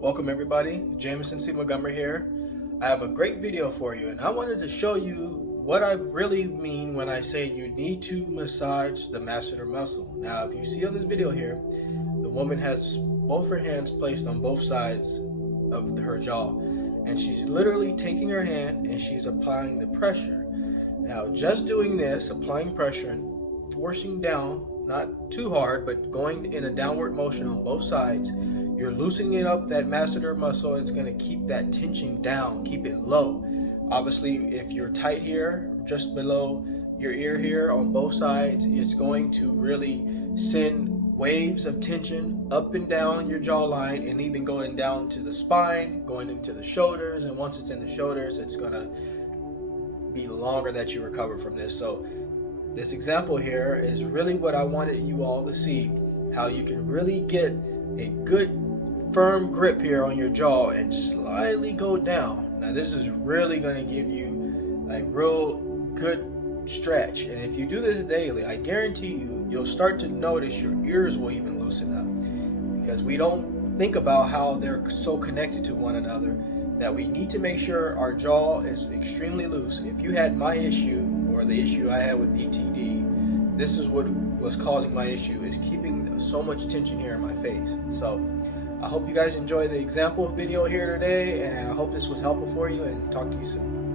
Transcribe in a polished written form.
Welcome everybody, Jameson C. Montgomery here. I have a great video for you, and I wanted to show you what I really mean when I say you need to massage the masseter muscle. Now, if you see on this video here, the woman has both her hands placed on both sides of her jaw, and she's literally taking her hand and she's applying the pressure. Now, just doing this, applying pressure and forcing down, not too hard, but going in a downward motion on both sides, you're loosening up that masseter muscle. It's going to keep that tension down, keep it low. Obviously, if you're tight here, just below your ear here on both sides, it's going to really send waves of tension up and down your jawline, and even going down to the spine, going into the shoulders. And once it's in the shoulders, it's going to be longer that you recover from this. So this example here is really what I wanted you all to see, how you can really get a good firm grip here on your jaw and slightly go down. Now this is really going to give you a real good stretch, and if you do this daily, I guarantee you'll start to notice your ears will even loosen up, because we don't think about how they're so connected to one another, that we need to make sure our jaw is extremely loose. If you had my issue, or the issue I had with ETD, this is what was causing my issue, is keeping so much tension here in my face. So I hope you guys enjoyed the example video here today, and I hope this was helpful for you, and talk to you soon.